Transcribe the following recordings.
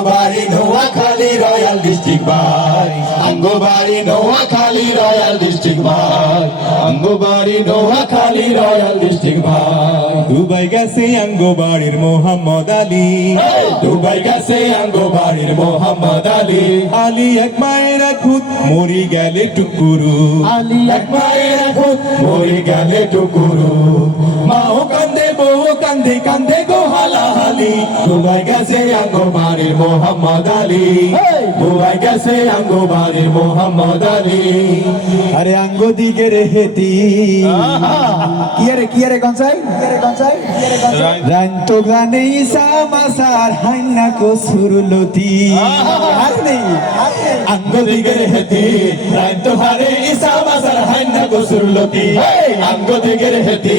বাড়ি Noakhali royal district ভাই। আঙ্গবাড়ি নোয়াখালী রয়্যাল ডিস্ট্রিক্ট ভাই। আঙ্গবাড়ি নোয়াখালী রয়্যাল ডিস্ট্রিক্ট ভাই। দুবাই গেছে আঙ্গবাড়ির মোহাম্মদ আলী। দুবাই গেছে আঙ্গবাড়ির মোহাম্মদ আলী। আলী এক মায়ের ভূত মরি গেলে টুকুরু। আলী এক মায়ের ভূত মরে গেলে টুকুরু। মাও কান্দে বউ কান্দে কান্দে গো হালাহালি। দুবাই গেছে আঙ্গবাড়ির মোহাম্মদ আলী। দুবাই গেছে আঙ্গবাড়ির মোহাম্মদ আলী। আরে আঙ্গ দিকে রে হেতি। কি রে কি রে কনসাই কি রে কনসাই রান্ত গানে ইসা মাসার হাইনা কো সুরলতি আর নেই। আঙ্গ দিগের হেতি। রাইতো ভারে ইসা মাসার হাইনা গোসুরলতি আঙ্গ দিগের হেতি।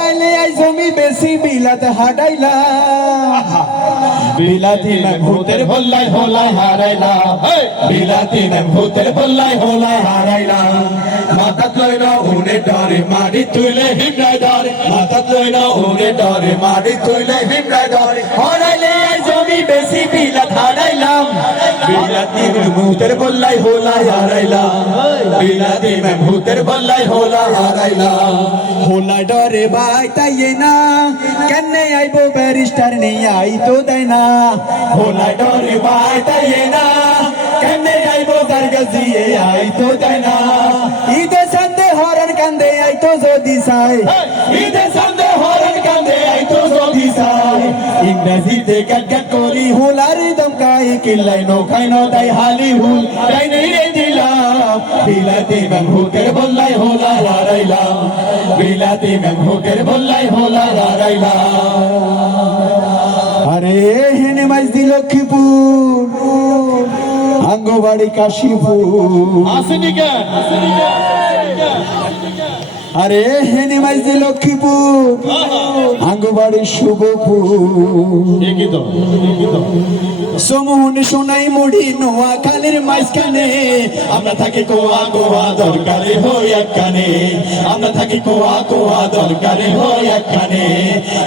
বিলাতে হাডাইলা বিলাতি না ভূতের ভল্লাই হোলাই হারাইলা। বিলাতি না ভূতের ভল্লাই হোলাই হারাইলা। মাথা লই না উনে ডরে মারি তুইলে হিমড়াই ডরে লই না উনে ডরে মারি তুইলে হিমড়াই ডরে হারাইলে জমি বেশি বিলাত হারাইলাম। বিলাতি না ভূতের ভল্লাই হোলাই হারাইলাম। বিলাতি না ভূতের ভল্লাই হোলা হারাইলাম। হোলা ডরে ভাই তাইয়ে না। কেনে আইবো ব্যারিস্টার নেই আই তো দেয় না। হোলাই ডরে বাই তাইয়ে না। কেনে যাইবো তার গজিয়ে আই তো দেয় না। ঈদে সন্ধে হরণ কান্দে আই তো যদি সাই ঈদের সন্ধে হরণ কান্দে আই তো জগি সাই ইংরেজিতে ক্যাট ক্যাট করি হোলার দমকাই কিল্লাই নো খাই নো তাই হালি হুল। তাই নেই রে দিলাম। বিলাতি বললাই হোলা হারাইলাম। বিলাতি হুকের বললাই হোলা রাইলা আরে হেনে মাইজদি লক্ষ্মীপুর আঙ্গবাড়ি কাশীপুর। আসেনি কেন? আরে হেনে মাইজ লক্ষ্মীপুর। আঙ্গবাড়ি শুভপুর সমুহন সোনাই মুড়ি নোয়া খালের মাঝখানে। আমরা থাকি কোয়া কোয়া দরকারে হই একখানে। আমরা থাকি কোয়া কোয়া দরকারে হই একখানে।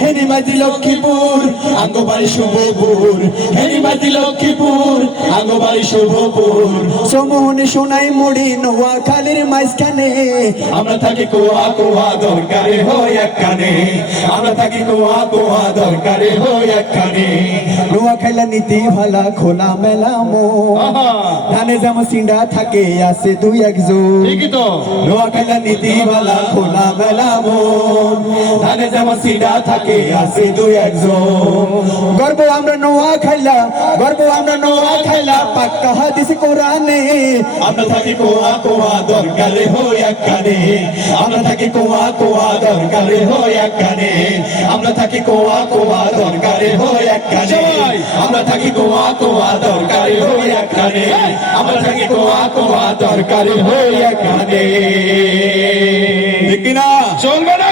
হেনি মাঝি লক্ষ্মীপুর আঙ্গবাড়ি শুভপুর হেনি মাঝি লক্ষ্মীপুর আঙ্গবাড়ি শুভপুর সমুহন সোনাই মুড়ি নোয়া খালের মাঝখানে। আমরা থাকি কোয়া কোয়া দরকারে হই একখানে। আমরা থাকি কোয়া কোয়া দরকারে হই একখানে। নোয়া খাইলা নীতি ভালা খোলা মেলা মো। ধানে জামা সিন্ডা থাকে আছে দুই একজন নোয়া খাইলা নীতি ভালা খোলা মেলা মো। ধানে যেমন সিডা থাকে আছে দুই একজন গর্ব আমরা নোয়া খাইলা গর্ব আমরা নোয়া খাইলা পাক্কা হাদিস কোরআনে। আমরা থাকি কোয়া কোয়া দরকারে হই একখানে। আমরা থাকি কোয়া কোয়া দরকারে হয় একখানে। আমরা থাকি কোয়া কোয়া দরকারে হয় একখানে। আমরা থাকি কোয়া কোয়া দরকারে হয় একখানে। আমরা থাকি কোয়া কোয়া দরকারে হয় একখানে। ঠিক না চলবে না।